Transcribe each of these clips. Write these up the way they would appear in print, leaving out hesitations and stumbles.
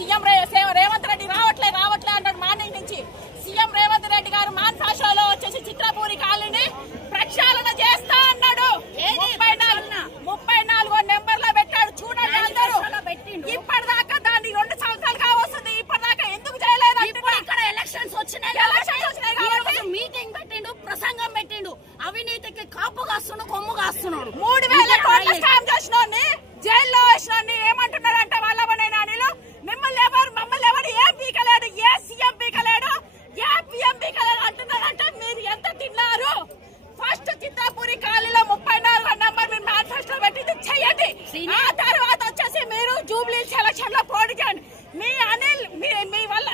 CM Revanth Reddy రావట్లే అంటాడు morning నుంచి. సీఎం రేవంత్ రెడ్డి గారు మాన్సాషోలో వచ్చేసి చిత్రపూరి కాలనీ ప్రక్షాళన చేస్తా అన్నాడు. 34 నెంబర్లో పెట్టాడు. చూడండి అందరూ. ఇప్పటిదాకా దాన్ని 2 సంవత్సరాలుగా వస్తుంది. ఇప్పటిదాకా ఎందుకు చేయలేదు? ఇక్కడ ఎలక్షన్స్ వచ్చినాయి కాబట్టి మీటింగ్ పెట్టిండు, ప్రసంగం పెట్టిండు. అవినీతికి కాపు కాస్తున్నాడు, కొమ్ము కాస్తున్నాడు. 3000 కోట్ల స్కామ్ చేసినోని జైల్లో వేసినోని ఏమంటున్నారంటే వాళ్ళని మమ్మల్ని ఎవరు ఏం పీకలేడు, ఏ సీఎం పీకలేడు, ఏ పిఎం పీకలేడు అంటున్నారంటే మీరు ఎంత తిన్నారు? ఫస్ట్ చిత్తాపూరి కాలనీలో 34 నెంబర్ మీరు మేనిఫెస్టో పెట్టి చెయ్యండి. ఆ తర్వాత వచ్చేసి మీరు జూబ్లీ సెలక్షన్ లో పోటీ చేయండి. మీ అనిల్ మీ వల్ల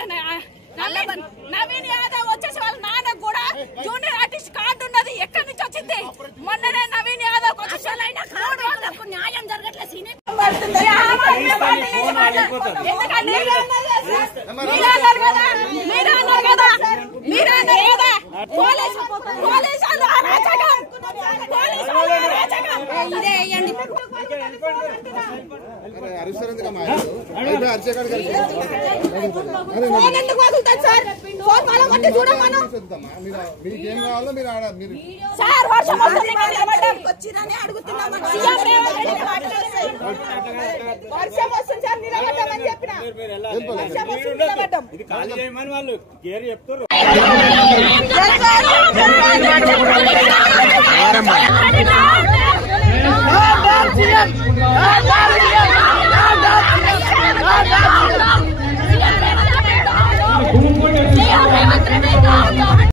నవీన్ యాదవ్ వచ్చేసి వాళ్ళ నాన్న కూడా జూనియర్ ఆర్టిస్ట్ కార్డు ఉన్నది. ఎక్కడి నుంచి వచ్చింది? మొన్ననే నవీన్ యాదవ్ న్యాయం జరగట్లేదు. మీకేం కావాలో మీరు వచ్చిరని అడుగుతున్నాం. వర్షం వస్తుంది సార్, నిలబడ్డామని చెప్పిన. వర్షం వస్తుంది, నిలబడ్డాం. ఇది కాదు చేయమని వాళ్ళు గేరు చెప్తారు.